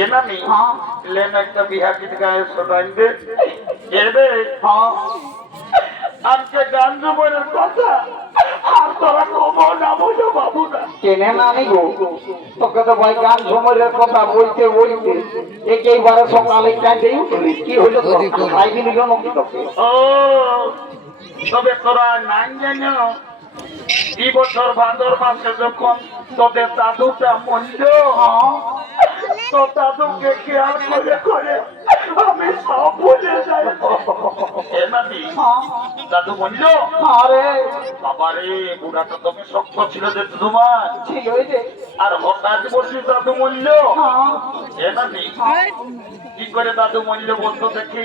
এ নানি লেন একটা বিহা গীত গায়ে শোনাই দে এবে আজকে গান জুবনের কথা আর তোরা কমো না বুঝো বাবু না কেনে নানি গো তোকে তো ভাই গান ঝুমরের কথা বলতে বলতে একেবারে সকালে কাঁদে উঠলি কি হলো খাই দিলি কেন কি তোকে ও তবে তোরা নাই জানো এই বছর ভাদর মাসে যখন তোদের দাদুটা মরল তো দাদুকে খেয়াল করে করে আমি সব ভুলে যাই এ নানি দাদু মরল আরে বাবারে বুড়াটা তোকে শক্ত ছিল যে তোমার ছিল যে আর হঠাৎ বলছি দাদু মরল এ নানি কি করে দাদু মরল বলতো দেখি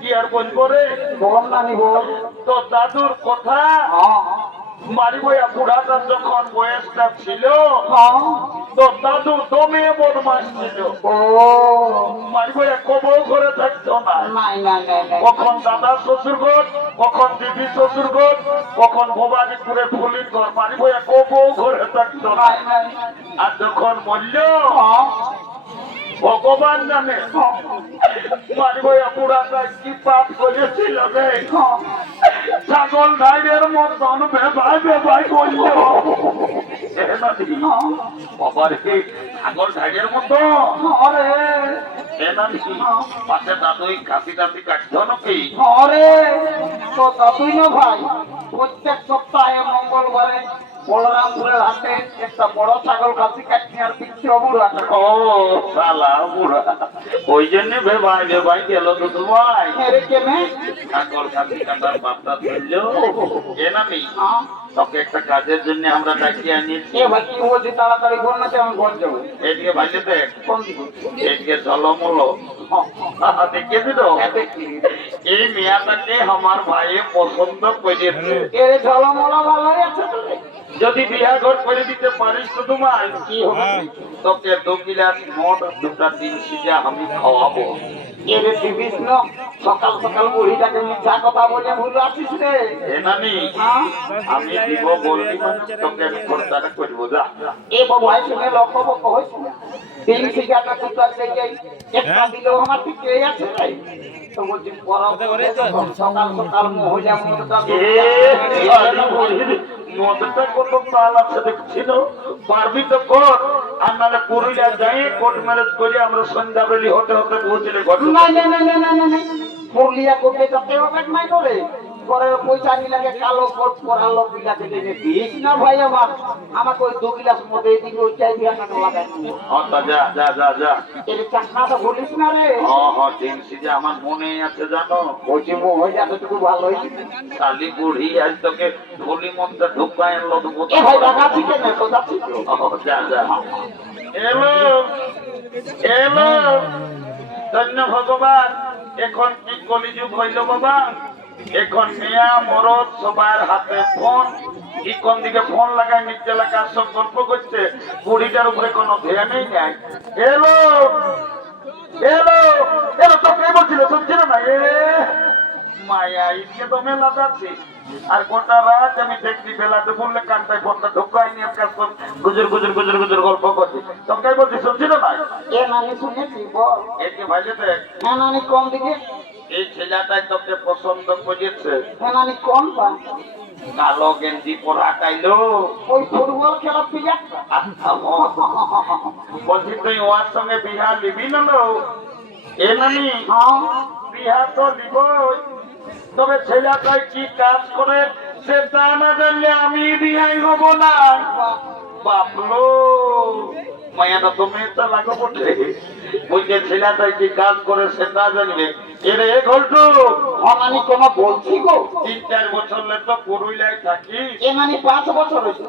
কি আর বলবো রে বল নানি বল তো দাদুর কথা মারি বইয়া বুড়াটা যখন বয়সটা ছিল তো দাদু দমে বদমাস ছিল ও মারি বইয়া কবও করে থাকতো না নাই নাই নাই নাই কখন দাদা শ্বশুর ঘর কখন দিদি শ্বশুর ঘর কখন ভবানীপুরে ফুলির ঘর মারি বইয়া কবও করে থাকতো না নাই নাই আর যখন মরল ভগবান জানে মারি বইয়া বুড়াটা কি পাপ করেছিল রে ছাগল ধাইয়ের মতন বেবাই বেবাই করল বাবার ছাগল ধাইয়ের মতো আরে পাশে দাদুই কাশি টাশি কাটছ নাকি আরে তো দাদুই না ভাই প্রত্যেক সপ্তাহে মঙ্গলবারে বলরামপুরের হাটে একটা বড় ছাগল খাসি কাটনি আর পিচ্ছি অবুড়া ও শালা বুড়া ওই জন্য বেবাই বেবাই গেল তো তোমায় এরে কেনে ছাগল খাসি কাটার বাপটা ধরল এ নামি তোকে একটা কাজের জন্য আমরা ডাকিয়ে আনিয়েছি এ ভাই কি বলছি তাড়াতাড়ি বল না আমি ঘর যাবো এদিকে ভাইলে দেখ কোন দিকে এদিকে ঝলমল দেখিয়েছি তো এই মেয়াটাকে আমার ভাইয়ে পছন্দ করেছে এরে ঝলমলা ভালোই আছে তো যদি বিয়া ঘর করে দিতে পারিস তো তোমার কি হবে তোকে 2 গিলাস মদ 2টা ডিম সিজা আমি খাওয়াবো এরে দিবিস না সকাল সকাল বুড়িটাকে মিথ্যা কথা বলে ভুল আছিস রে এ নানি আমি দিব বললি মানে তোকে আমি খরচাটা করবো যা এ ভাই শুনে লক্ষ্য বক্ষ হয়েছে তিন সিগারেট দুটো থেকে একটা দিলেও আমার ঠিক এই আছে ভাই তো বলছি সকাল সকাল মহিলা মনটা মদটা কত তাল আছে দেখছিল পারবি তো কর আর নাহলে পুরুলিয়া যাই কোর্ট ম্যারেজ করে আমরা সন্ধ্যাবেলি হতে হতে পৌঁছলে ঘটনা না না না না না না পুরুলিয়া করতে যাতে হবে নাই করে পরের পয়সা নিলাকে কালো কোট পরালো বিলাকে দেবে দিস না ভাই আমাকে ওই 2 গিলাস মধ্যে দিকে ওই চাই দিয়া কাটা লাগাই যা যা যা যা এর চাকনাটা বলিস না রে ডিম সিজা আমার মনে আছে জানো বলছি হয়ে যাবে টুকু ভালো হয়েছে শালি বুড়ি আজ তোকে ধলি মনটা ঢুকায় আনলো তো এ ভাই দেখা ঠিক না তো যাচ্ছি যা যা এলো এলো ধন্য ভগবান এখন কি কলিযুগ হইল বাবা এখন মেয়া মরদ সবার হাতে ফোন কি কোন দিকে ফোন লাগায় নিচে এলাকার সব গল্প করছে বুড়িটার উপরে কোনো ধ্যানই নাই এলো এলো এলো তো কে বলছিল শুনছিল না এ মায়া ইসকে তো মেলা যাচ্ছি আর গোটা রাত আমি দেখছি বেলাতে বললে কানটায় ফোনটা ঢুকাই নিয়ে কাজ কর গুজর গুজর গুজর গুজর গল্প করছি তোকে বলছি শুনছিল না এ নানি শুনেছি বল একে ভাইলে দেখ হ্যাঁ নানি কোন দিকে এই ছেলেটাই তোকে পছন্দ করেছে হ্যাঁ নানি কোন পা কালো গেঞ্জি পরা কাইলো ওই ফুটবল খেলা প্লেয়ারটা বলছি তুই ওর সঙ্গে বিহা লিবি না লো? এ নানি বিহা তো লিব তবে ছেলেটাই কি কাজ করে সেটা না জানলে আমি বিহাই হব না বাপলো মায়াটা তো মেয়েটা লাগো বটে বুঝে ছেলেটাই কি কাজ করে সেটা জানবে এরে ঘল্টু নানি কোনো বলছি গো 3-4 বছর তো পুরুলিয়ায় থাকি এ নানি 5 বছর হয়েছে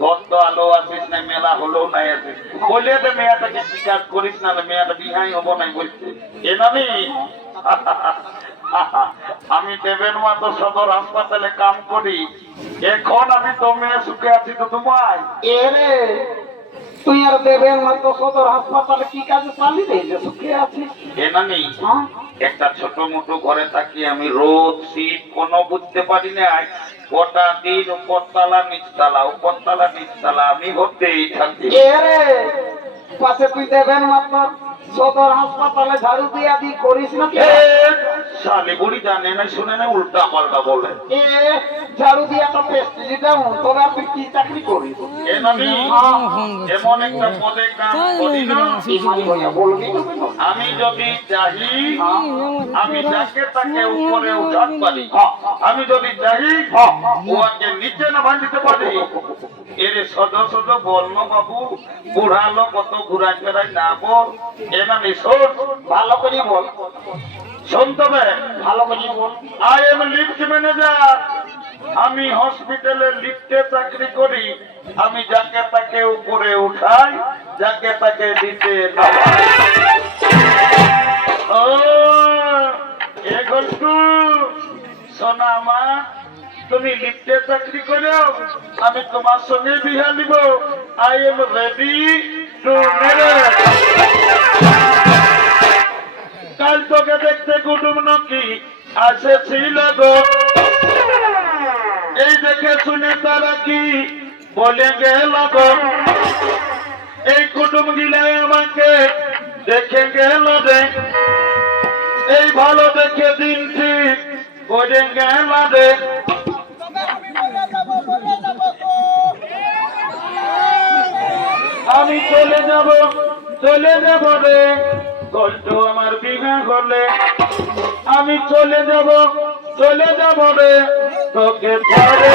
ঘর তো আলো আসিস না মেলা হলো নাই আসিস বলে দে মেয়েটাকে কি কাজ করিস না মেয়েটা বিহাই হবো নাই বলছে এ নামি আমি দেবেন মাতো সদর হাসপাতালে কাম করি এখন আমি তো মেয়ে সুখে আছি তো তোমায় এরে তুই আর দেবেন মাত্র সদর হাসপাতালে কি কাজে চালি রে যে সুখে আছিস এ নানি একটা ছোট মোটো ঘরে থাকি আমি রোদ শীত কোনো বুঝতে পারি না গোটা দিন উপরতলা নিচতলা আমি হতেই থাকি এরে পাশে তুই দেবেন মাত্র সদর হাসপাতালে ঝাড়ু দিয়া দি করিস না কি? শালি বুড়ি জানে না শুনে না উল্টা পাল্টা বলে। এ ঝাড়ু দিয়া তো পেস্টিজি দেবো, তবে আপনি কি চাকরি করিস? এ নবী, এমন একটা পদে কাজ করি না, ইমানি হইয়া বলবি তো কেন? আমি যদি চাহি আমি যাকে তাকে উপরে উঠাতে পারি, আমি যদি চাহি ওকে নিচে না ভাঙিতে পারি। এর সদ সদ বলল বাবু, বুড়ালো কত ঘুরা ফেরাই না বল। এনানি শোন, ভালো করে বল, শোন তবে ভালো করে বল। I am lift manager. আমি হসপিটালে লিফটে চাকরি করি। আমি যাকে তাকে উপরে উঠাই, যাকে তাকে দিতে নামাই। ও এ গল্পু সোনা মা, তুমি লিফটে চাকরি করো, আমি তোমার সঙ্গে বিহা নিব। I am ready to marriage. কাল তোকে দেখতে কুটুম নাকি আসেছিল গো, এই দেখে শুনে তারা কি বলে গেল গো। এই কুটুম গিলাই আমাকে দেখে গেল রে, এই ভালো দেখে দিন ঠিক করে গেল রে। আমি চলে যাব রে, কষ্ট আমার বিঘা হলে। আমি চলে যাব রে, তোকে পরে